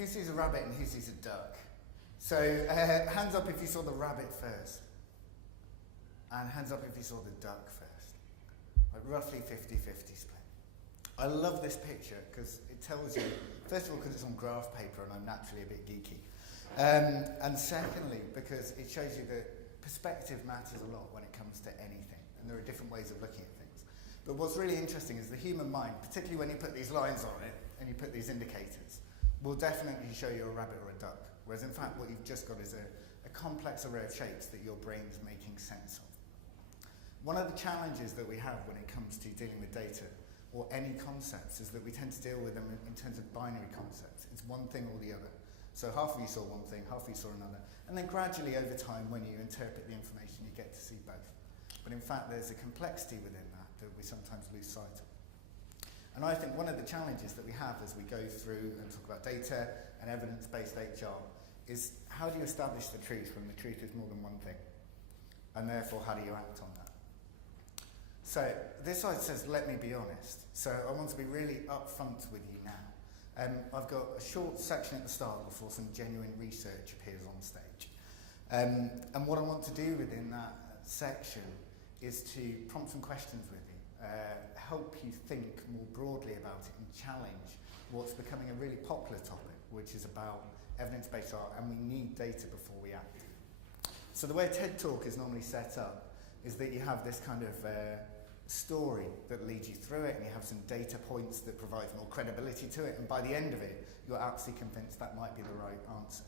who sees a rabbit and who sees a duck? So hands up if you saw the rabbit first. And hands up if you saw the duck first. Like roughly 50-50 split. I love this picture because it tells you, first of all, because it's on graph paper and I'm naturally a bit geeky. And secondly, because it shows you that perspective matters a lot when it comes to anything. And there are different ways of looking at things. But what's really interesting is the human mind, particularly when you put these lines on it and you put these indicators, will definitely show you a rabbit or a duck. Whereas in fact what you've just got is a complex array of shapes that your brain's making sense of. One of the challenges that we have when it comes to dealing with data or any concepts is that we tend to deal with them in terms of binary concepts. It's one thing or the other. So half of you saw one thing, half of you saw another. And then gradually over time when you interpret the information you get to see both. But in fact there's a complexity within that we sometimes lose sight of. And I think one of the challenges that we have as we go through and talk about data and evidence-based HR is how do you establish the truth when the truth is more than one thing? And therefore, how do you act on that? So this slide says, let me be honest. So I want to be really upfront with you now. I've got a short section at the start before some genuine research appears on stage. And what I want to do within that section is to prompt some questions with you, help you think more broadly about it and challenge what's becoming a really popular topic, which is about evidence-based art, and we need data before we act. So the way a TED Talk is normally set up is that you have this kind of story that leads you through it, and you have some data points that provide more credibility to it, and by the end of it, you're absolutely convinced that might be the right answer.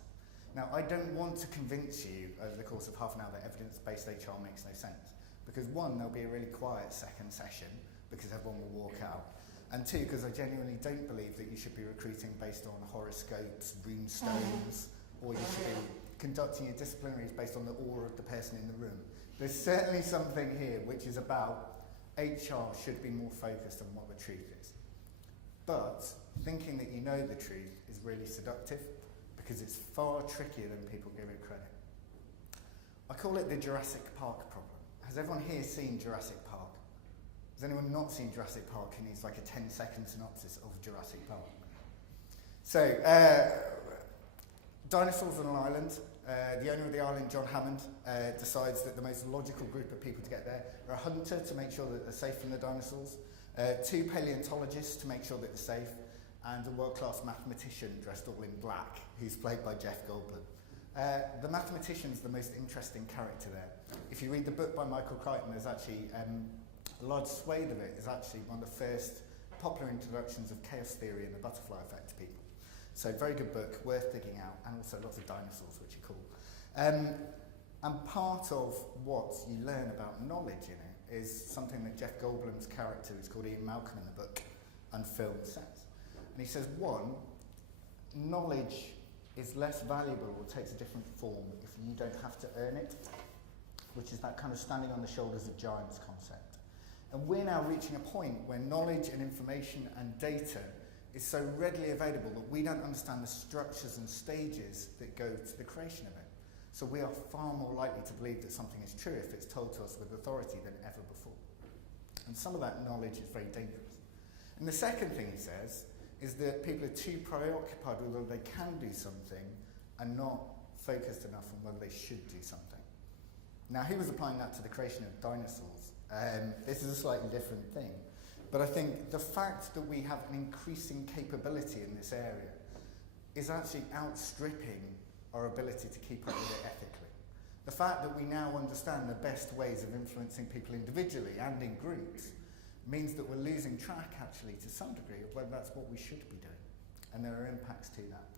Now, I don't want to convince you over the course of half an hour that evidence-based HR makes no sense, because one, there'll be a really quiet second session, because everyone will walk out, and two, because I genuinely don't believe that you should be recruiting based on horoscopes, runestones, or you should be conducting your disciplinaries based on the aura of the person in the room. There's certainly something here which is about HR should be more focused on what the truth is. But thinking that you know the truth is really seductive because it's far trickier than people give it credit. I call it the Jurassic Park problem. Has everyone here seen Jurassic Park? Has anyone not seen Jurassic Park who needs like a 10-second synopsis of Jurassic Park? So, dinosaurs on an island. The owner of the island, John Hammond, decides that the most logical group of people to get there are a hunter to make sure that they're safe from the dinosaurs, two paleontologists to make sure that they're safe, and a world-class mathematician dressed all in black, who's played by Jeff Goldblum. The mathematician's the most interesting character there. If you read the book by Michael Crichton, there's actually a large swathe of it is actually one of the first popular introductions of chaos theory and the butterfly effect to people. So very good book, worth digging out, and also lots of dinosaurs, which are cool. And part of what you learn about knowledge in it is something that Jeff Goldblum's character, who's called Ian Malcolm in the book and film, says. And he says, one, knowledge is less valuable or takes a different form if you don't have to earn it, which is that kind of standing on the shoulders of giants concept. And we're now reaching a point where knowledge and information and data is so readily available that we don't understand the structures and stages that go to the creation of it. So we are far more likely to believe that something is true if it's told to us with authority than ever before. And some of that knowledge is very dangerous. And the second thing he says is that people are too preoccupied with whether they can do something and not focused enough on whether they should do something. Now, he was applying that to the creation of dinosaurs. This is a slightly different thing. But I think the fact that we have an increasing capability in this area is actually outstripping our ability to keep up with it ethically. The fact that we now understand the best ways of influencing people individually and in groups means that we're losing track, actually, to some degree, of whether that's what we should be doing. And there are impacts to that.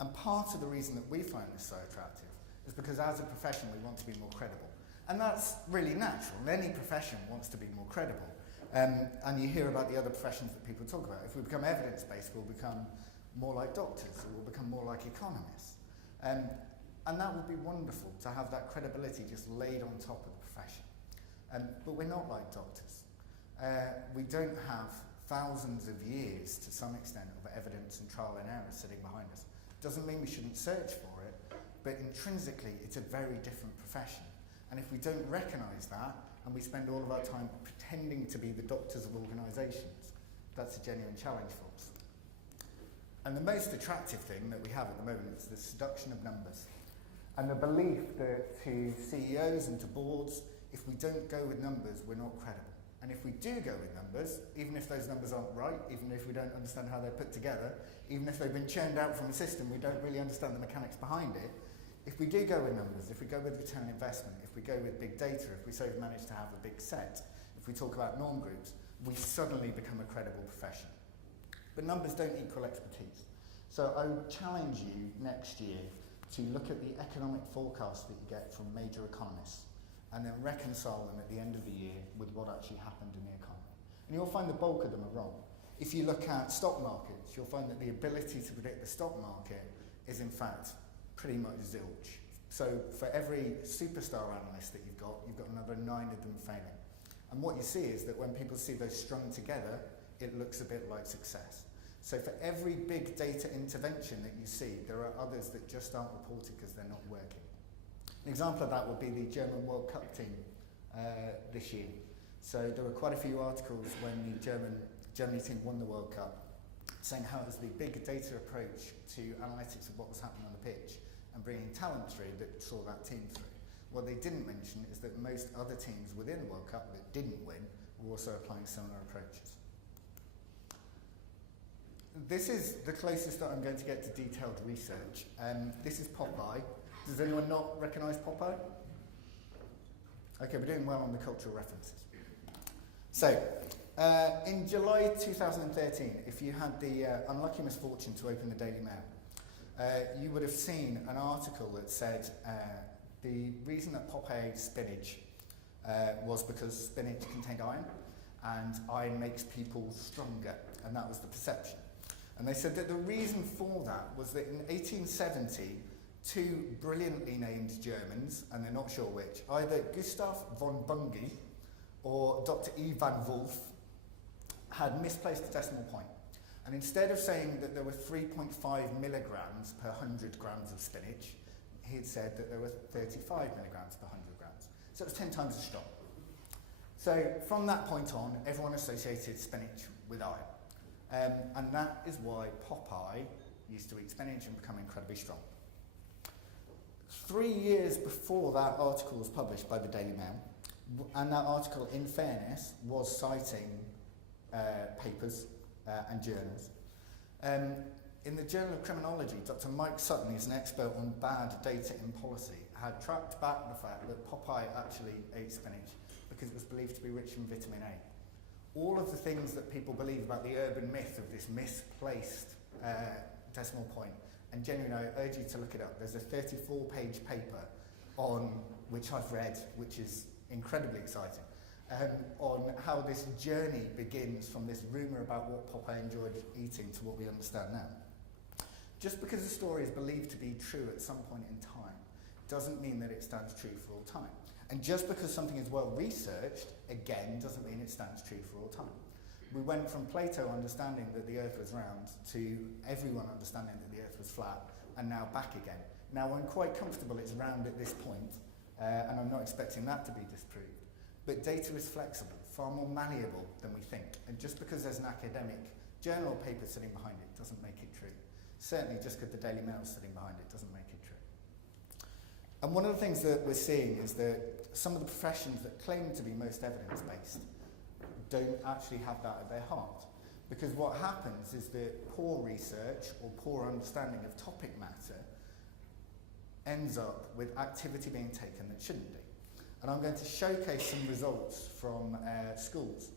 And part of the reason that we find this so attractive is because as a profession we want to be more credible. And that's really natural. Any profession wants to be more credible. And you hear about the other professions that people talk about. If we become evidence-based, we'll become more like doctors, or we'll become more like economists. And that would be wonderful, to have that credibility just laid on top of the profession. But we're not like doctors. We don't have thousands of years, to some extent, of evidence and trial and error sitting behind us. Doesn't mean we shouldn't search for it, but intrinsically, it's a very different profession. And if we don't recognise that, and we spend all of our time pretending to be the doctors of organisations, that's a genuine challenge for us. And the most attractive thing that we have at the moment is the seduction of numbers. And the belief that to CEOs and to boards, if we don't go with numbers, we're not credible. And if we do go with numbers, even if those numbers aren't right, even if we don't understand how they're put together, even if they've been churned out from a system, we don't really understand the mechanics behind it. If we do go with numbers, if we go with return on investment, if we go with big data, if we say we manage to have a big set, if we talk about norm groups, we suddenly become a credible profession. But numbers don't equal expertise. So I would challenge you next year to look at the economic forecasts that you get from major economists and then reconcile them at the end of the year with what actually happened in the economy. And you'll find the bulk of them are wrong. If you look at stock markets, you'll find that the ability to predict the stock market is in fact pretty much zilch. So for every superstar analyst that you've got another 9 of them failing. And what you see is that when people see those strung together, it looks a bit like success. So for every big data intervention that you see, there are others that just aren't reported because they're not working. An example of that would be the German World Cup team this year. So there were quite a few articles when the Germany team won the World Cup, saying how it was the big data approach to analytics of what was happening on the pitch and bringing talent through that saw that team through. What they didn't mention is that most other teams within the World Cup that didn't win were also applying similar approaches. This is the closest that I'm going to get to detailed research. This is Popeye. Does anyone not recognise Popeye? Okay, we're doing well on the cultural references. So, in July 2013, if you had the unlucky misfortune to open the Daily Mail, you would have seen an article that said the reason that Popeye ate spinach was because spinach contained iron, and iron makes people stronger, and that was the perception. And they said that the reason for that was that in 1870, 2 brilliantly named Germans, and they're not sure which, either Gustav von Bungay or Dr. E. van Wolf, had misplaced the decimal point. And instead of saying that there were 3.5 milligrams per 100 grams of spinach, he had said that there were 35 milligrams per 100 grams. So it was 10 times as strong. So from that point on, everyone associated spinach with iron. And that is why Popeye used to eat spinach and become incredibly strong. 3 years before that article was published by the Daily Mail, and that article, in fairness, was citing papers and journals. In the Journal of Criminology, Dr. Mike Sutton, who's an expert on bad data in policy, had tracked back the fact that Popeye actually ate spinach because it was believed to be rich in vitamin A. All of the things that people believe about the urban myth of this misplaced decimal point, and genuinely I urge you to look it up. There's a 34-page paper on which I've read, which is incredibly exciting, on how this journey begins from this rumour about what Popeye enjoyed eating to what we understand now. Just because a story is believed to be true at some point in time doesn't mean that it stands true for all time. And just because something is well researched, again, doesn't mean it stands true for all time. We went from Plato understanding that the earth was round to everyone understanding that the earth was flat, and now back again. Now I'm quite comfortable it's round at this point, and I'm not expecting that to be disproved. But data is flexible, far more malleable than we think. And just because there's an academic journal paper sitting behind it doesn't make it true. Certainly just because the Daily Mail is sitting behind it doesn't make it true. And one of the things that we're seeing is that some of the professions that claim to be most evidence-based don't actually have that at their heart. Because what happens is that poor research or poor understanding of topic matter ends up with activity being taken that shouldn't be. And I'm going to showcase some results from schools.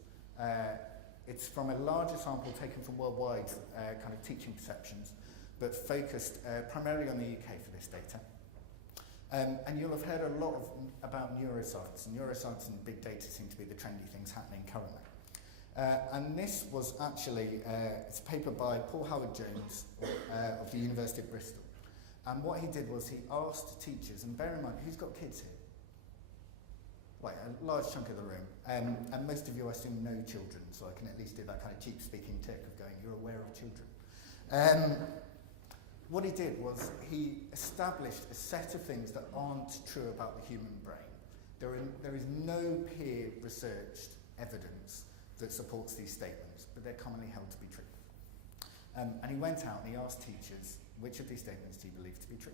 It's from a larger sample taken from worldwide kind of teaching perceptions, but focused primarily on the UK for this data. And you'll have heard a lot about neuroscience, and neuroscience and big data seem to be the trendy things happening currently. And this was actually, it's a paper by Paul Howard-Jones of the University of Bristol. And what he did was he asked teachers, and bear in mind, who's got kids here? Right, a large chunk of the room. And most of you, I assume, know children, so I can at least do that kind of cheap speaking tick of going, you're aware of children. What he did was he established a set of things that aren't true about the human brain. There is no peer researched evidence that supports these statements, but they're commonly held to be true. And he went out and he asked teachers, which of these statements do you believe to be true?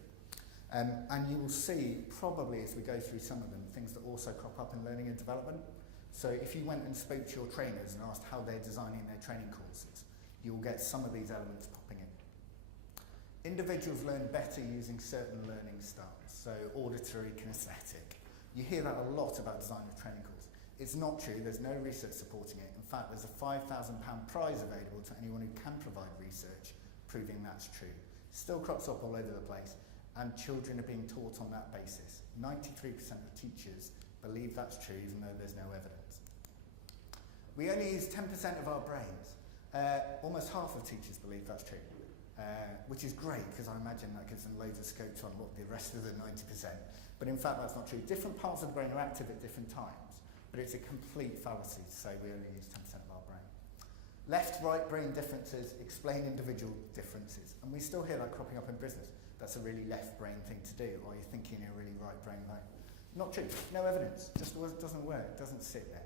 And you will see, probably as we go through some of them, things that also crop up in learning and development. So if you went and spoke to your trainers and asked how they're designing their training courses, you'll get some of these elements popping in. Individuals learn better using certain learning styles, so auditory, kinesthetic. You hear that a lot about design of training courses. It's not true, there's no research supporting it. In fact, there's a £5,000 prize available to anyone who can provide research proving that's true. Still crops up all over the place, and children are being taught on that basis. 93% of teachers believe that's true, even though there's no evidence. We only use 10% of our brains. Almost half of teachers believe that's true, which is great, because I imagine that gives them loads of scope to unlock the rest of the 90%. But in fact, that's not true. Different parts of the brain are active at different times, but it's a complete fallacy to say we only use 10% of our brain. Left-right brain differences explain individual differences, and we still hear that cropping up in business. That's a really left brain thing to do, or you're thinking in a really right brain way. Not true, no evidence, just doesn't work, doesn't sit there.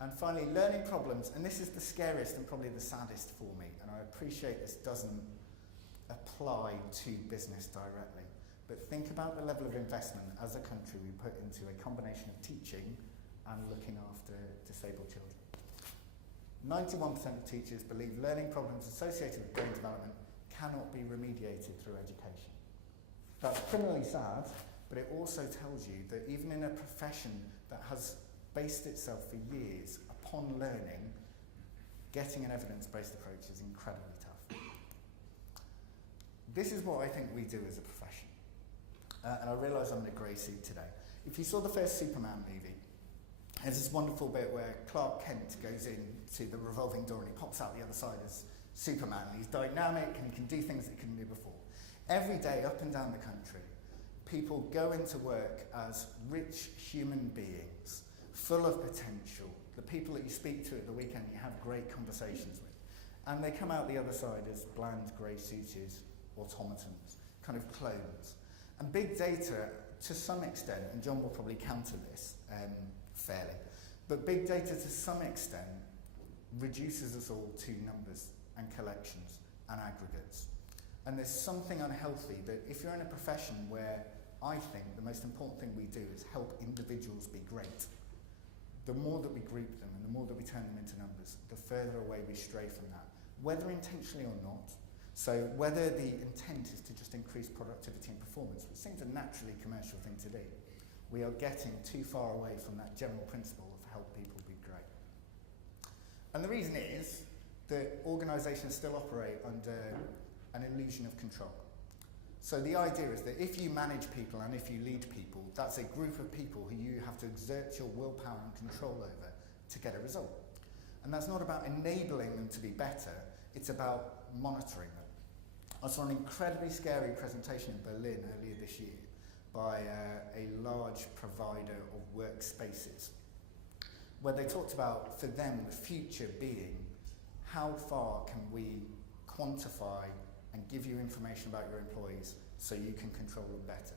And finally, learning problems, and this is the scariest and probably the saddest for me, and I appreciate this doesn't apply to business directly, but think about the level of investment as a country we put into a combination of teaching and looking after disabled children. 91% of teachers believe learning problems associated with brain development cannot be remediated through education. That's criminally sad, but it also tells you that even in a profession that has based itself for years upon learning, getting an evidence-based approach is incredibly tough. This is what I think we do as a profession. And I realise I'm in a grey suit today. If you saw the first Superman movie, there's this wonderful bit where Clark Kent goes into the revolving door and he pops out the other side as Superman. He's dynamic and he can do things that he couldn't do before. Every day, up and down the country, people go into work as rich human beings, full of potential, the people that you speak to at the weekend you have great conversations with, and they come out the other side as bland, grey-suited automatons, kind of clones. And big data, to some extent, and John will probably counter this fairly, but big data to some extent reduces us all to numbers and collections and aggregates. And there's something unhealthy that if you're in a profession where I think the most important thing we do is help individuals be great, the more that we group them and the more that we turn them into numbers, the further away we stray from that, whether intentionally or not. So whether the intent is to just increase productivity and performance, which seems a naturally commercial thing to do, we are getting too far away from that general principle of help people be great. And the reason is that organisations still operate under an illusion of control. So the idea is that if you manage people and if you lead people, that's a group of people who you have to exert your willpower and control over to get a result. And that's not about enabling them to be better, it's about monitoring them. I saw an incredibly scary presentation in Berlin earlier this year by a large provider of workspaces, where they talked about, for them, the future being how far can we quantify and give you information about your employees so you can control them better.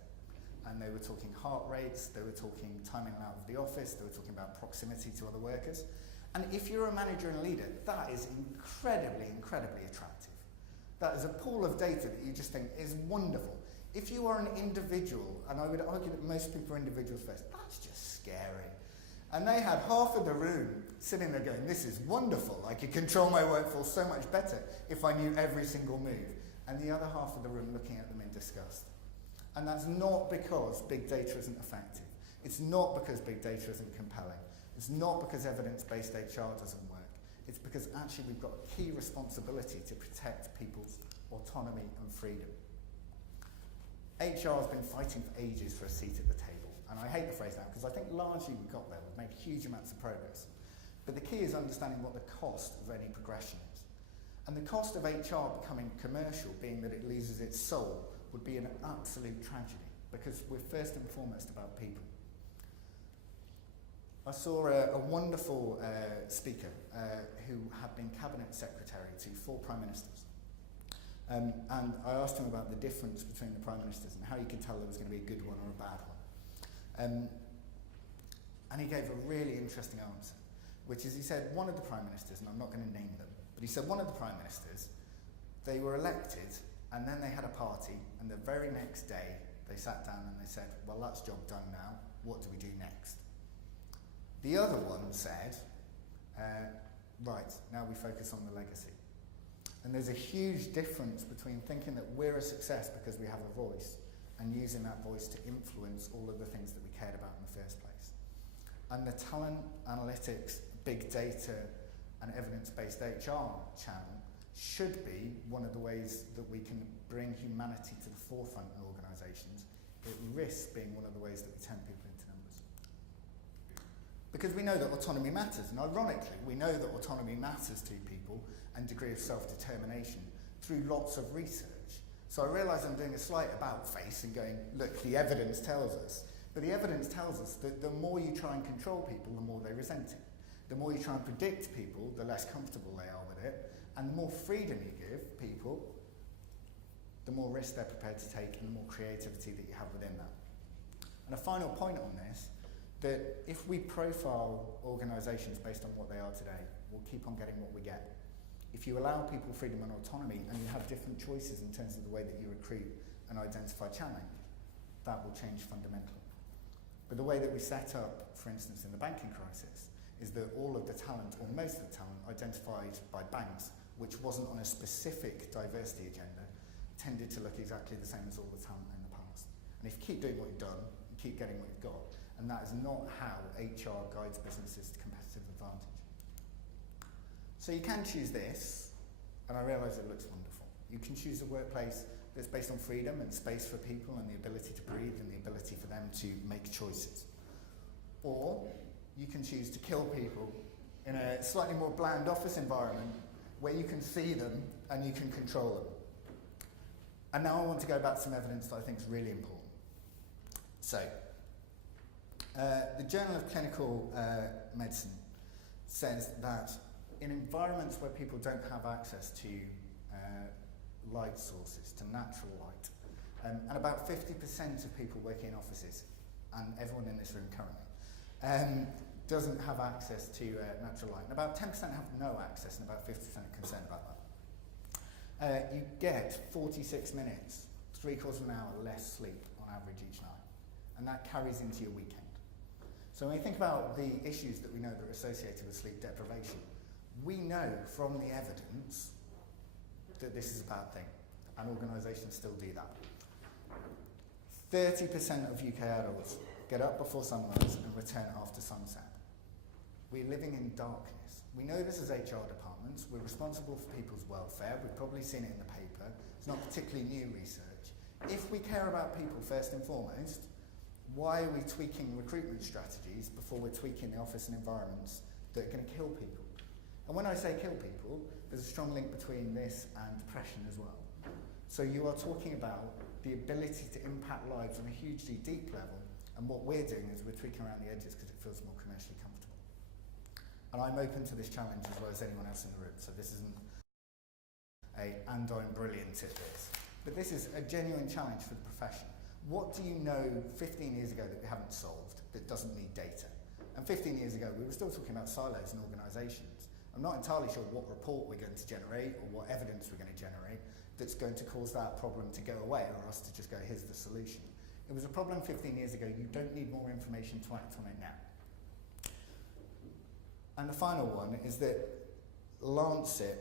And they were talking heart rates, they were talking time in and out of the office, they were talking about proximity to other workers. And if you're a manager and a leader, that is incredibly, incredibly attractive. That is a pool of data that you just think is wonderful. If you are an individual, and I would argue that most people are individuals first, that's just scary. And they had half of the room sitting there going, this is wonderful, I could control my workforce so much better if I knew every single move. And the other half of the room looking at them in disgust. And that's not because big data isn't effective. It's not because big data isn't compelling. It's not because evidence-based HR doesn't work. It's because actually we've got a key responsibility to protect people's autonomy and freedom. HR has been fighting for ages for a seat at the table. And I hate the phrase now because I think largely we got there. We've made huge amounts of progress. But the key is understanding what the cost of any progression is. And the cost of HR becoming commercial, being that it loses its soul, would be an absolute tragedy because we're first and foremost about people. I saw a wonderful speaker who had been cabinet secretary to 4 prime ministers. And I asked him about the difference between the prime ministers and how you could tell there was going to be a good one or a bad one. And he gave a really interesting answer, which is he said one of the prime ministers, and I'm not going to name them, but he said one of the prime ministers They were elected, and then they had a party, and the very next day they sat down and they said, well, that's job done now, what do we do next? The other one said, right, now we focus on the legacy. And there's a huge difference between thinking that we're a success because we have a voice and using that voice to influence all of the things that we cared about in the first place. And the talent, analytics, big data, and evidence-based HR channel should be one of the ways that we can bring humanity to the forefront in organisations. It risks being one of the ways that we turn people into numbers. Because we know that autonomy matters, and ironically, we know that autonomy matters to people and degree of self-determination through lots of research. So I realise I'm doing a slight about-face and going, look, the evidence tells us. But the evidence tells us that the more you try and control people, the more they resent it. The more you try and predict people, the less comfortable they are with it. And the more freedom you give people, the more risk they're prepared to take and the more creativity that you have within that. And a final point on this, that if we profile organisations based on what they are today, we'll keep on getting what we get. If you allow people freedom and autonomy and you have different choices in terms of the way that you recruit and identify talent, that will change fundamentally. But the way that we set up, for instance, in the banking crisis, is that all of the talent, or most of the talent, identified by banks, which wasn't on a specific diversity agenda, tended to look exactly the same as all the talent in the past. And if you keep doing what you've done, you keep getting what you've got. And that is not how HR guides businesses to competitive advantage. So you can choose this, and I realise it looks wonderful. You can choose a workplace that's based on freedom and space for people and the ability to breathe and the ability for them to make choices. Or you can choose to kill people in a slightly more bland office environment where you can see them and you can control them. And now I want to go back to some evidence that I think is really important. So, the Journal of Clinical Medicine says that in environments where people don't have access to light sources, to natural light, and about 50% of people working in offices, and everyone in this room currently, doesn't have access to natural light. And about 10% have no access, and about 50% are concerned about that. You get 46 minutes, 3/4 of an hour less sleep on average each night, and that carries into your weekend. So when we think about the issues that we know that are associated with sleep deprivation, we know from the evidence that this is a bad thing, and organisations still do that. 30% of UK adults get up before sunrise and return after sunset. We're living in darkness. We know this as HR departments. We're responsible for people's welfare. We've probably seen it in the paper. It's not particularly new research. If we care about people first and foremost, why are we tweaking recruitment strategies before we're tweaking the office and environments that are going to kill people? And when I say kill people, there's a strong link between this and depression as well. So you are talking about the ability to impact lives on a hugely deep level, and what we're doing is we're tweaking around the edges because it feels more commercially comfortable. And I'm open to this challenge as well as anyone else in the room, so this isn't and I'm brilliant at this. But this is a genuine challenge for the profession. What do you know 15 years ago that we haven't solved that doesn't need data? And 15 years ago, we were still talking about silos in organisations. I'm not entirely sure what report we're going to generate or what evidence we're going to generate that's going to cause that problem to go away or us to just go, here's the solution. It was a problem 15 years ago. You don't need more information to act on it now. And the final one is that Lancet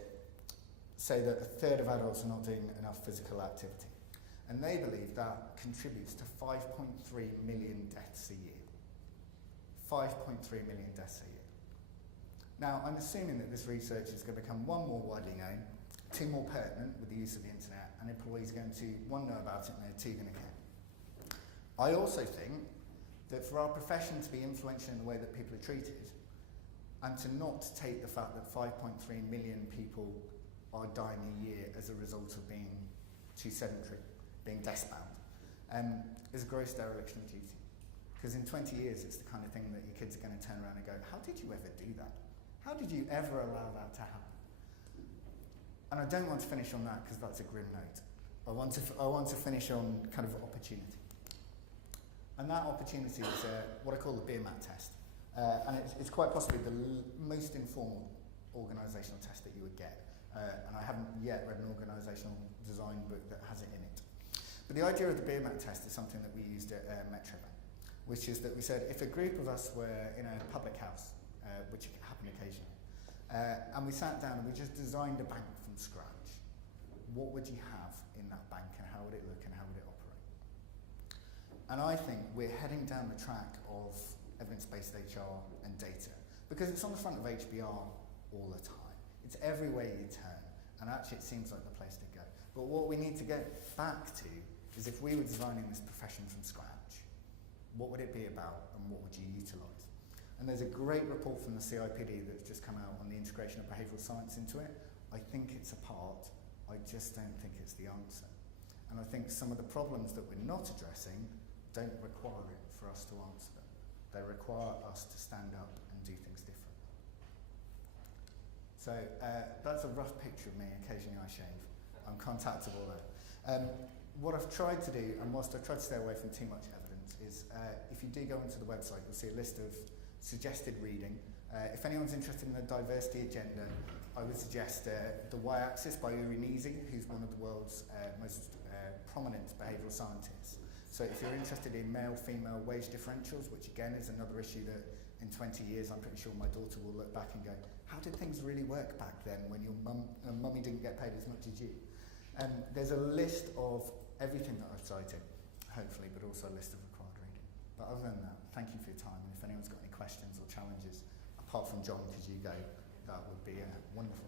say that 1/3 of adults are not doing enough physical activity. And they believe that contributes to 5.3 million deaths a year. 5.3 million deaths a year. Now, I'm assuming that this research is going to become one, more widely known, two, more pertinent with the use of the internet, and employees are going to, one, know about it, and they're two, going to care. I also think that for our profession to be influential in the way that people are treated, and to not take the fact that 5.3 million people are dying a year as a result of being too sedentary, being desk-bound, is a gross dereliction of duty. Because in 20 years, it's the kind of thing that your kids are going to turn around and go, how did you ever do that? How did you ever allow that to happen? And I don't want to finish on that because that's a grim note. I want to finish on kind of opportunity. And that opportunity is what I call the beer mat test. And it's quite possibly the most informal organisational test that you would get. and I haven't yet read an organisational design book that has it in it. But the idea of the beer mat test is something that we used at Metrobank, which is that we said if a group of us were in a public house, which can happen occasionally, and we sat down and we just designed a bank from scratch, what would you have in that bank and how would it look and how would it operate? And I think we're heading down the track of evidence-based HR and data, because it's on the front of HBR all the time. It's everywhere you turn, and actually it seems like the place to go. But what we need to get back to is if we were designing this profession from scratch, what would it be about and what would you utilise? And there's a great report from the CIPD that's just come out on the integration of behavioural science into it. I think it's a part, I just don't think it's the answer. And I think some of the problems that we're not addressing don't require it for us to answer them. They require us to stand up and do things differently. So that's a rough picture of me. Occasionally I shave. I'm contactable though. What I've tried to do, and whilst I've tried to stay away from too much evidence, is if you do go onto the website, you'll see a list of suggested reading. If anyone's interested in the diversity agenda, I would suggest The Y-Axis by Urinisi, who's one of the world's most prominent behavioural scientists. So if you're interested in male-female wage differentials, which again is another issue that in 20 years I'm pretty sure my daughter will look back and go, how did things really work back then when your mummy didn't get paid as much as you? There's a list of everything that I've cited, hopefully, but also a list of required reading. But other than that, thank you for your time, and if anyone's got any questions or challenges, apart from John, because you go, that would be wonderful.